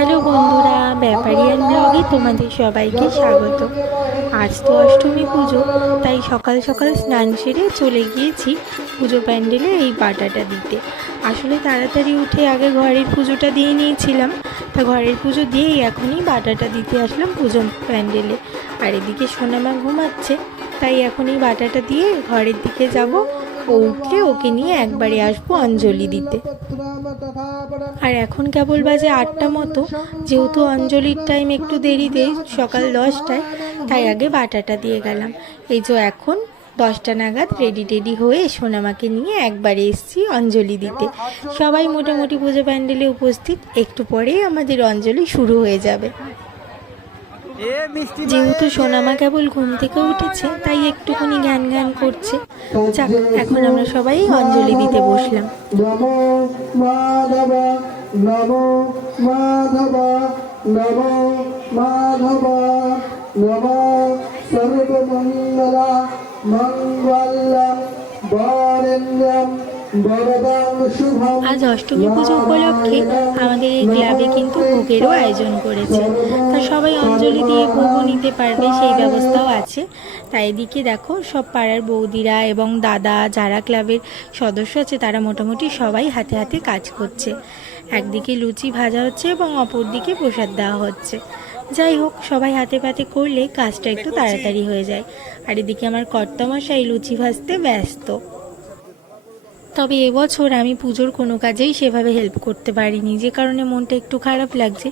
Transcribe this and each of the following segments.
Hello বন্ধুরা, ব্যাপারিয়ান ব্লগে তোমাদের সবাইকে স্বাগত। আজ তো অষ্টমী পুজো, তাই সকাল সকাল স্নান সেরে চলে গিয়েছি পুজো প্যান্ডেলে এই বাটাটা দিতে। আসলে তাড়াতাড়ি উঠে আগে ঘরের পুজোটা দিয়ে নিয়েছিলাম, তা ঘরের পুজো দিয়েই এখনই বাটাটা দিতে আসলাম পুজো প্যান্ডেলে। আর এদিকে সোনামা ঘুমাচ্ছে, তাই এখনই বাটাটা দিয়ে ঘরের দিকে যাব। ও উঠলে ওকে নিয়ে একবারে আসবো অঞ্জলি দিতে। আর এখন কেবল বাজে 8টা মতো, যেহেতু অঞ্জলির টাইম একটু দেরি দেয়, সকাল 10টায়, তাই আগে বাটাটা দিয়ে গেলাম। এই যে এখন 10টা নাগাদ রেডি হয়ে সোনামাকে নিয়ে একবারে এসছি অঞ্জলি দিতে। সবাই মোটামুটি পুজো প্যান্ডেলে উপস্থিত, একটু পরেই আমাদের অঞ্জলি শুরু হয়ে যাবে। যেহেতু সোনামা কেবল ঘুম থেকে উঠেছে, তাই একটুখানি জ্ঞান জ্ঞান করছে। যাক, এখন আমরা সবাই অঞ্জলি দিতে বসলাম। নমো মাধব নমো মাধব নমো মাধব নমো সর্বমঙ্গলা মঙ্গলম বরেণ্যম বরদাং শুভম। আজ অষ্টমী পুজো উপলক্ষে আমাদের এই ক্লাবে কিন্তু ভোগেরও আয়োজন করেছে, তা সবাই অঞ্জলি দিয়ে ভোগও নিতে পারবে সেই ব্যবস্থাও আছে। তাই এদিকে দেখো, সব পাড়ার বৌদিরা এবং দাদা যারা ক্লাবের সদস্য আছে তারা মোটামুটি সবাই হাতে হাতে কাজ করছে। একদিকে লুচি ভাজা হচ্ছে এবং অপর দিকে প্রসাদ দেওয়া হচ্ছে। যাই হোক, সবাই হাতে পাতে করলে কাজটা একটু তাড়াতাড়ি হয়ে যায়। আর এদিকে আমার কর্তামশাই লুচি ভাজতে ব্যস্ত। তবে এবছর আমি পুজোর কোনো কাজেই সেভাবে হেল্প করতে পারিনি, যে কারণে মনটা একটু খারাপ লাগছে।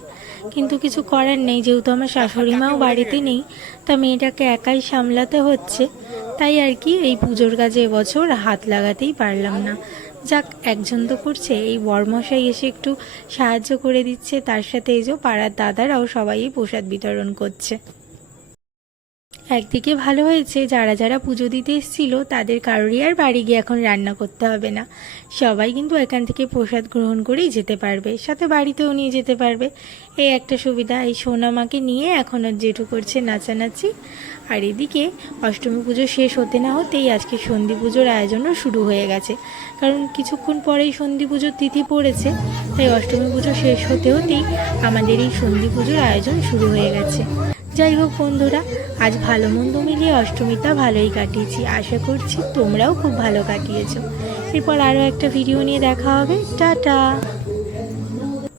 কিন্তু কিছু করার নেই, যেহেতু আমার শাশুড়ি মাও বাড়িতে নেই, তা মেয়েটাকে একাই সামলাতে হচ্ছে। তাই আর কি, এই পুজোর কাজে এবছর হাত লাগাতেই পারলাম না। যাক, একজন তো করছে, এই বরমশাই এসে একটু সাহায্য করে দিচ্ছে, তার সাথে এই যে পাড়ার দাদারাও সবাই প্রসাদ বিতরণ করছে। একদিকে ভালো হয়েছে, যারা যারা পুজো দিতে এসেছিল তাদের কারোরই আর বাড়ি গিয়ে এখন রান্না করতে হবে না। সবাই কিন্তু এখান থেকে প্রসাদ গ্রহণ করেই যেতে পারবে, সাথে বাড়িতেও নিয়ে যেতে পারবে। এই একটা সুবিধা। এই সোনামাকে নিয়ে এখন ওর জেঠু করছে নাচানাচি। আর এদিকে অষ্টমী পুজো শেষ হতে না হতেই আজকে সন্ধি পুজোর আয়োজনও শুরু হয়ে গেছে, কারণ কিছুক্ষণ পরেই সন্ধি পুজোর তিথি পড়েছে। তাই অষ্টমী পুজো শেষ হতে হতেই আমাদের এই সন্ধি পুজোর আয়োজন শুরু হয়ে গেছে। যাই হোক বন্ধুরা, আজ ভালো মন্দ মিলিয়ে অষ্টমীটা ভালোই কাটিয়েছি। আশা করছি তোমরাও খুব ভালো কাটিয়েছো। এরপর আরও একটা ভিডিও নিয়ে দেখা হবে। টাটা।